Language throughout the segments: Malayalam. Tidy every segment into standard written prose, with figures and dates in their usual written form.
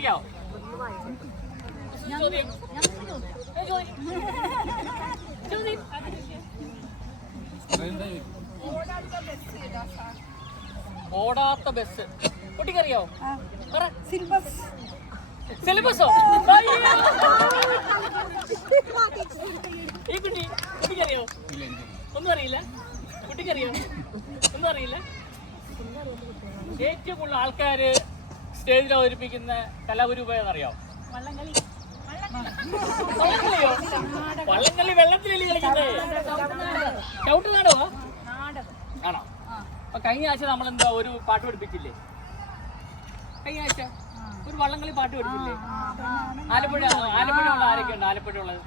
കളിക്കാവോ? ഓടാത്ത ബസ് കുട്ടിക്കറിയാവോ? സിലബസോ? ഈ കുട്ടിക്കറിയോ? ഒന്നും അറിയില്ല. കുട്ടിക്കറിയോ? ഒന്നും അറിയില്ല. ഏറ്റവും കൂടുതൽ ആൾക്കാര് സ്റ്റേജിൽ അവതരിപ്പിക്കുന്ന കലാപരിപാടിയെന്നറിയാമോ? വള്ളംകളിയോ? വള്ളംകളി വെള്ളത്തിലല്ലേ കളിക്കുന്നത്? ചവിട്ടുനാടോ ആണോ? അപ്പൊ കഴിഞ്ഞ ആഴ്ച നമ്മളെന്താ ഒരു പാട്ട് പഠിപ്പിച്ചില്ലേ? കഴിഞ്ഞ ആഴ്ച ഒരു വള്ളംകളി പാട്ട് പഠിപ്പിച്ചില്ലേ? ആലപ്പുഴ ഉള്ള ആരൊക്കെ ഉണ്ട്? ആലപ്പുഴ ഉള്ളത്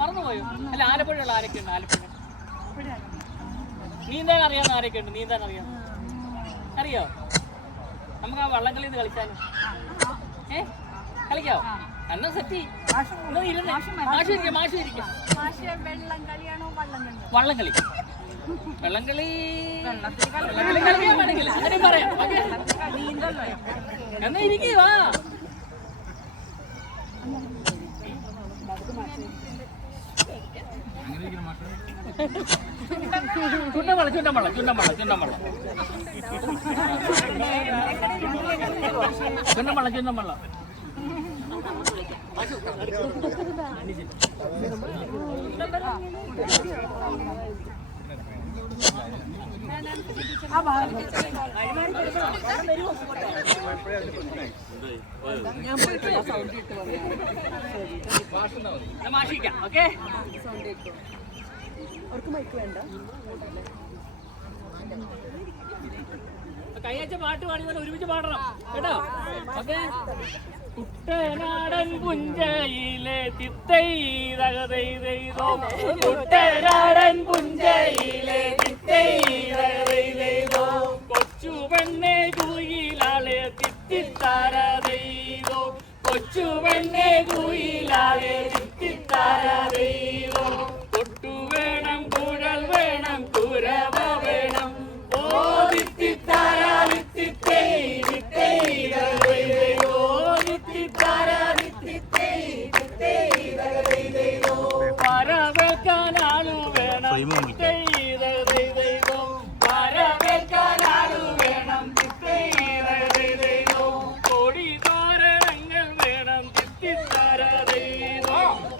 മറന്നുപോയോ? അല്ല, ആലപ്പുഴ ഉള്ള ആരൊക്കെ ഉണ്ട്? ആലപ്പുഴ നീന്താൻ അറിയാവുന്ന ആരൊക്കെ ഉണ്ട്? നീന്താൻ അറിയോ? നമുക്ക് ആ വള്ളംകളി കളിച്ചാലോ? കളിക്കാവോ? അന്ന സെറ്റി വള്ളംകളി കളിക്കാൻ അങ്ങനെ പറയാം. എന്നാ ഇരിക്കുവാ. ചുണ്ടമ്പള്ള മാഷിക്കാം. ഓക്കെ, കയ്യാച്ച പാട്ട് പാടി പോലെ ഒരുമിച്ച് പാടണം കേട്ടോ. ഓക്കെ. കുട്ടനാടൻ പുഞ്ചയിലെ തിത്തൈതോ, കുട്ടനാടൻ പുഞ്ചയിലെ തിത്തൈതോ, കൊച്ചു പെണ്ണെ കുയിലാളെ തിത്തിത്താരോ, കൊച്ചു പെണ്ണെ കുയിലാളെ തിത്തിത്താരോ, കൊട്ടു വേണം, കുഴൽ വേണം, കുരവ വേണം, ഓ തിത്തിത്താര തിത്തൈ തിത്തൈതോ, പരവേൽക്കാനാളു വേണം, പരവേൽക്കാനാളു വേണം, കൊടി തോരണങ്ങൾ വേണം, തിത്തിത്താരോ,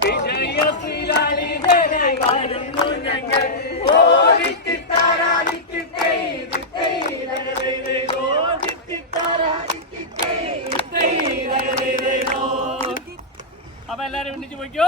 വിജയശ്രീലാളിതനെ വരുന്നു ഞങ്ങൾ, ഓ തിത്തിത്താര തിത്തൈ തിത്തൈതോ, തിത്തിത്താര തിത്തൈ. അപ്പൊ എല്ലാരും ഒന്നിച്ച് പോയിക്കോ.